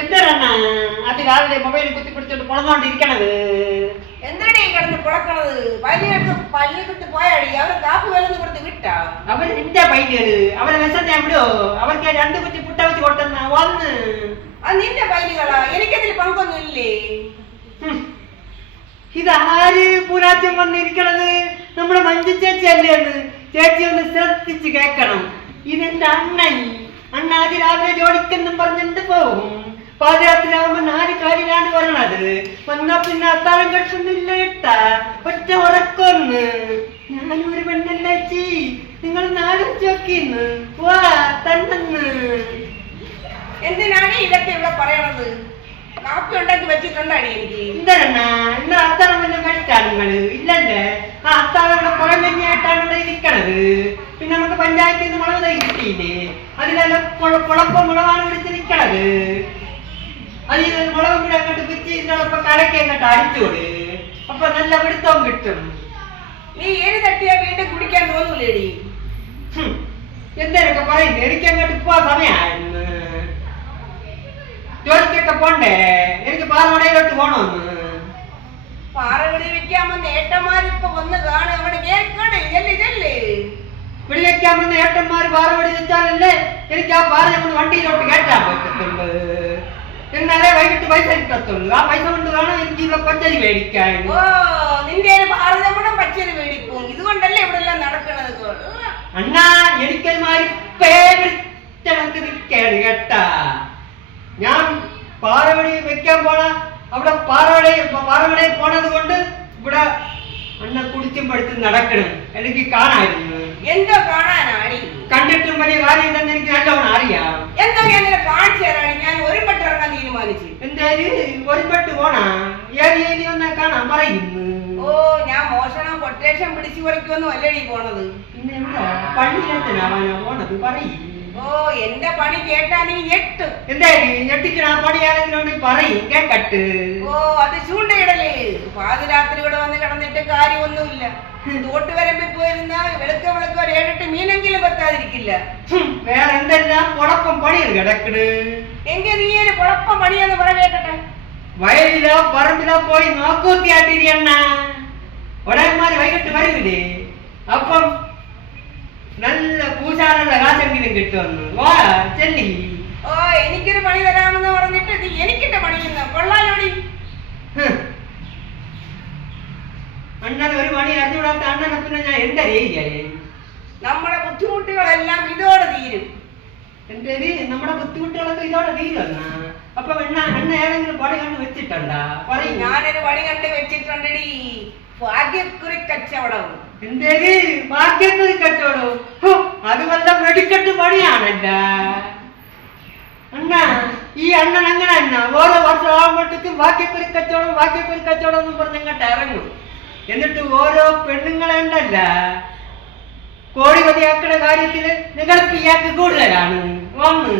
എന്താണ് അത് രാവിലെ മൊബൈൽ കുത്തിപ്പിടിച്ചോണ്ട് പൊളന്നോണ്ടിരിക്കണത്? എന്താണ് ഈ കിടന്ന് പുളക്കണത്? പള്ളിക്കിട്ട് പോയാടി അവരെ കാപ്പി വെള്ളം കൊടുത്ത് വിട്ടാ? അവൻ നിന്റെ പൈലികള് അവരെ വിശന്ന എവിടെയോ അവർക്ക് 2 കുറ്റി പുട്ട വെച്ച് കൊടുത്തെന്ന വന്ന്. അത് നിന്റെ പൈലികളാ, എനിക്കതിൽ പങ്കൊന്നും ഇല്ലേ. ഇതാര് പൂരാജ്യം വന്നിരിക്കണത്? നമ്മുടെ മഞ്ജു ചേച്ചി അല്ലേന്ന്. ചേച്ചി ഒന്ന് ശ്രദ്ധിച്ച് കേക്കണം. ഇതെന്റെ അണ്ണൻ. അണ്ണാതി രാവിലെ ജോലിക്കെന്നും പറഞ്ഞിട്ട് പോകും. പാദയാത്രയാകുമ്പോ 4 കാലിലാണ് പറയണത്. വന്നാ പിന്നെ അത്താഴം കഴിക്കുന്നില്ല കേട്ടാ. ഒറ്റ ഉറക്കൊന്ന്. ഞാനൊരു പെണ്ണല്ലേച്ചി, നിങ്ങൾ 4 ചോക്കിന്ന് വാ തന്നെന്ന്. എന്തിനാണ് ഇതൊക്കെ ഇവിടെ പറയണത്? കാപ്പി ഉണ്ടാക്കി വെച്ചിട്ടുണ്ടാടി എനിക്ക്. എന്താണ് ഇന്ന് അത്താഴം വല്ല കഴിച്ചാ നിങ്ങള്? ഇല്ലല്ലേ? ആ അത്താഴം ഇവിടെ പുഴമഞ്ഞായിട്ടാണ് ഇവിടെ ഇരിക്കണത്. പിന്നെ നമുക്ക് പഞ്ചായത്തിൽ നിന്ന് മുളക് തൈ കിട്ടിയില്ലേ? അതിലെല്ലാം കുഴപ്പം മുളകാണ് പിടിച്ചിരിക്കണത്. അതിൽ മുളകും കൂടെ അങ്ങോട്ട് പിച്ച് ഇതിനോടൊപ്പം കലക്കി അങ്ങോട്ട് അടിച്ചോട്. അപ്പൊ നല്ല പിടുത്തവും കിട്ടും. നീ ഏത് തട്ടിയാ വീണ്ടും കുടിക്കാൻ തോന്നൂലേടി? എന്തൊക്കെ പറയുന്നത്? എനിക്ക് അങ്ങോട്ട് പോവാ സമയമായിരുന്നു. ജോലിക്കൊക്കെ പോണ്ടേ? എനിക്ക് പാറമടയിലോട്ട് പോണോന്ന്. പാറവെടി വെക്കാമെന്ന് ഏട്ടന്മാരിപ്പൊ വന്ന് കാണും. അവിടെ കേൾക്കണേ ചെല്ലേ. വെടിവെക്കാമെന്ന് ഏട്ടന്മാര് പാറവടി വെച്ചാലല്ലേ എനിക്ക് ആ പാറ നമ്മൾ വണ്ടിയിലോട്ട് കയറ്റാൻ പറ്റത്തുള്ളൂ. എന്നാലേ വൈകിട്ട് പൈസ കിട്ടത്തുള്ളൂ. ആ പൈസ കൊണ്ട് വേണം എനിക്ക് ഇവിടെ പച്ചരി മേടിക്കാൻ. ഓ, നിന്റെ ഭാരതമുടം പച്ചരി മേടിക്കും. ഇതുകൊണ്ടല്ലേ ഇവിടെ എല്ലാം നടക്കണത്. അണ്ണാ എനിക്കൊരുമാതിരി പേടിച്ചണക്ക് നിൽക്കാണ് കേട്ടാ. ഞാൻ പാറവടി വെക്കാൻ പോണ അവിടെ പാറവടയിൽ പോണത് കൊണ്ട് ഇവിടെ അണ്ണ കുടിച്ചും പഠിച്ചും നടക്കണം. എനിക്ക് കാണായിരുന്നു. എന്തോ കാണാനാടി? കണ്ടിട്ടും വലിയ കാര്യം ഉണ്ടെന്ന് എനിക്ക് നല്ലോണം അറിയാം. എന്താ ഞാൻ കാണിച്ചു തരാണ്. ഞാൻ ഒരുപെട്ട് ഇറങ്ങാൻ തീരുമാനിച്ചു. എന്തായാലും ഒരുപെട്ട് പോണാ ഏരിയയിൽ വന്നാ കാണാൻ പറയുന്നു. ഓ, ഞാൻ മോഷണം കൊട്ടേഷൻ പിടിച്ചു പറിക്കുമെന്നും അല്ലേടി പോണത്. പിന്നെ എന്താ പള്ളിയിലെത്തനാവാനാ പോണത് പറയും. ഓ, എന്റെ പണി കേട്ടാ നീ ഞെട്ടും. എന്തായാലും ഞെട്ടിക്കണ പണിയാണെങ്കിലോണ്ട് പറയും കേക്കട്ട്. ഓ, അത് ചൂണ്ടയിടലേ. പാതിരാത്രി ഇവിടെ വന്ന് കിടന്നിട്ട് കാര്യമൊന്നുമില്ല. തോട്ടുവരമ്പിൽ പോയിരുന്ന വെളുക്ക ഒരു 7-8 മീനെങ്കിലും വെക്കാതിരിക്കില്ല. വേറെ എന്തെല്ലാം കുഴപ്പം പണിയത് കിടക്കണ്. എങ്കിൽ നീ ഒരു കുഴപ്പം പണിയെന്ന് പറയട്ടെ. വയലിലോ പറമ്പിലോ പോയി നോക്കൂത്തിയാട്ടിരിയണ്ണ. ഒടയന്മാര് വൈകിട്ട് വരൂലേ? അപ്പം നല്ല പൂശാനുള്ള കാശെങ്കിലും കിട്ടുമെന്ന്. വാ ചെല്ലി. ഓ, എനിക്കൊരു പണി തരാമെന്ന് പറഞ്ഞിട്ട് നീ എനിക്കിട്ട് പണിയുന്ന കൊള്ളാലോടി. അണ്ണൻ ഒരു പണി അറിഞ്ഞുകൂടാത്ത അണ്ണനെ പിന്നെ ഞാൻ എന്താ ചെയ്യാൻ? നമ്മുടെ ബുദ്ധിമുട്ടുകളെല്ലാം ഇതോടെ തീരും. എന്തേല് നമ്മുടെ ബുദ്ധിമുട്ടുകളൊക്കെ ഇതോടെ തീരുമെന്നാ? അപ്പൊ അണ്ണ ഏതെങ്കിലും പണി കണ്ട് വെച്ചിട്ടുണ്ടാ പറയും. ഞാനൊരു പണി കണ്ട് വെച്ചിട്ടുണ്ടടി. ഭാഗ്യക്കുറി കച്ചവടം. എന്തേല് ഭാഗ്യക്കുറി കച്ചവടം? അത് വല്ല വെടിക്കെട്ട് പണിയാണല്ല അണ്ണ. ഈ അണ്ണൻ അങ്ങനെ അണ്ണ ഓരോ വർഷം ആകുമ്പോഴത്തേക്കും ഭാഗ്യക്കുറി കച്ചവടം എന്നും പറഞ്ഞ് ഇങ്ങോട്ട് ഇറങ്ങും. എന്നിട്ട് ഓരോ പെണ്ണുങ്ങളെ ഉണ്ടല്ല കോടിപതിയാക്കുന്ന കാര്യത്തില് നിങ്ങൾക്ക് ഇയാൾക്ക് കൂടുതലാണ് വന്ന്.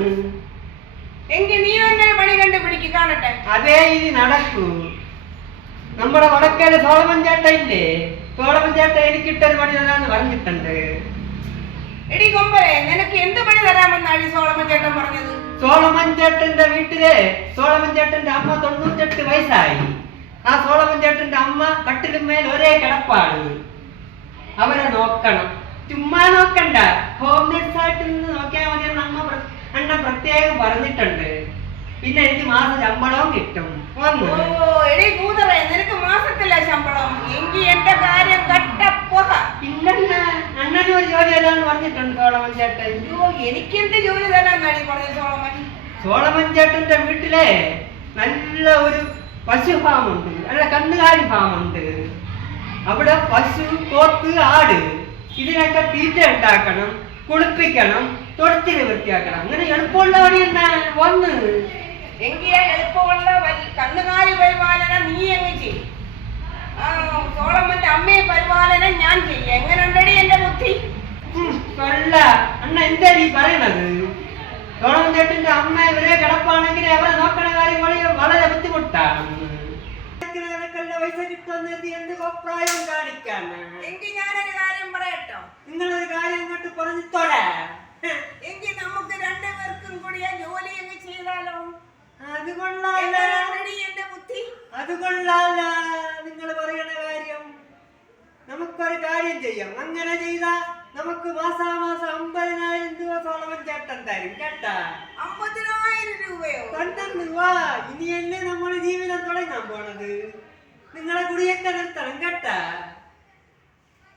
എങ്കിൽ നീ തന്നെ പണി കണ്ടുപിടിക്ക് കാണട്ടെ. അതേ ഇനി നടക്കൂ. നമ്മുടെ വടക്കേല് സോളമൻ ചേട്ട ഇല്ലേ? സോളമൻ ചേട്ട എനിക്കിട്ടൊരു പണി തരാന്ന് പറഞ്ഞിട്ടുണ്ട്. എടി കൊമ്പരെ, നിനക്ക് എന്ത് പണി തരാമെന്നാണ് സോളമൻ ചേട്ടൻ പറഞ്ഞത്? സോളമൻ ചേട്ടന്റെ വീട്ടിലെ സോളമൻ ചേട്ടന്റെ അമ്മ 98 വയസ്സായി. ആ സോളമൻ ചേട്ടന്റെ അമ്മ കട്ടിലുമേൽ ഒരേ കിടപ്പാണ്. അവരെ നോക്കണം. ചുമ്മാ നോക്കണ്ട, ഹോം നേഴ്സായിട്ട് നിന്ന് നോക്കിയാൽ മതി എന്ന് അണ്ണൻ പ്രത്യേകം പറഞ്ഞിട്ടുണ്ട്. പിന്നെ എനിക്ക് മാസ ശമ്പളവും കിട്ടും. ഓ, എടി കൂതറേ, നിനക്ക് മാസത്തില്ല ശമ്പളം? എങ്കിൽ എന്റെ കാര്യം കട്ടപ്പോക. ഇല്ലണ്ണ, അണ്ണന് ഒരു ജോലി തരാന്ന് പറഞ്ഞിട്ടുണ്ട് സോളമൻ ചേട്ടൻ. എനിക്കെന്ത് ജോലി തരാന്നാണ് പറഞ്ഞത് സോളമൻ? സോളമൻ ചേട്ടന്റെ വീട്ടിലെ നല്ല ഒരു പശു ഫാമുണ്ട്, നല്ല കന്നുകാലി ഫാമുണ്ട്. അവിടെ പശു, പോത്ത്, ആട് ഇതിനൊക്കെ തീറ്റ ഉണ്ടാക്കണം, കുളിപ്പിക്കണം, തൊഴുത്തില് വൃത്തിയാക്കണം. അങ്ങനെ എളുപ്പമുള്ള പണി എന്നാ വന്ന്. എങ്കിയാ എളുപ്പമുള്ള കന്നുകാലി പരിപാലനം നീ എങ്ങ് ചെയ്യും. സോളമന്റെ അമ്മയെ പരിപാലനം ഞാൻ ചെയ്യും. എങ്ങനെ ഉണ്ടടി എന്റെ ബുദ്ധി? കൊള്ള അണ്ണ എന്താ നീ പറയണത്? സോളമൻ ചേട്ടന്റെ അമ്മ ഇവരെ കിടപ്പാണെങ്കിൽ അവരെ നോക്കണ കാര്യം വളരെ ബുദ്ധിമുട്ടാണ്. പൈസ കിട്ടുന്ന എന്ത് അഭിപ്രായം കാണിക്കാണ്? എങ്കിൽ ഞാനൊരു കാര്യം പറയട്ടോ. നിങ്ങളൊരു കാര്യം ഇങ്ങോട്ട് പറഞ്ഞിത്തോടെ. എങ്കിൽ നമുക്ക് 2 പേർക്കും കൂടി ജോലി അങ്ങ് ചെയ്താലോ? കൊള്ളാല്ല, എന്റെ ബുദ്ധി. അത് കൊള്ളാല്ല. നിങ്ങൾ പറയണ കാര്യം നമുക്കൊരു കാര്യം ചെയ്യാം. അങ്ങനെ ചെയ്താ നമുക്ക് മാസാമാസം 50,000 രൂപ സോളമൻ ചേട്ടൻ തരും കേട്ടാ. 50,000 രൂപയോ? കണ്ടെന്ന് വാ. ഇനിയല്ലേ നമ്മുടെ ജീവിതം തുടങ്ങാൻ പോണത്. നിങ്ങളെ കുടിയൊക്കെ നിർത്തണം കേട്ടാ.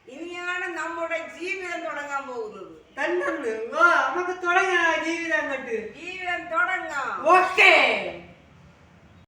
ഇനിയാണ് നമ്മുടെ ജീവിതം തുടങ്ങാൻ പോകുന്നത്. തന്നെ വാ, നമുക്ക് തുടങ്ങാം ജീവിതം അങ്ങോട്ട്. ജീവിതം തുടങ്ങാം. ഓക്കേ.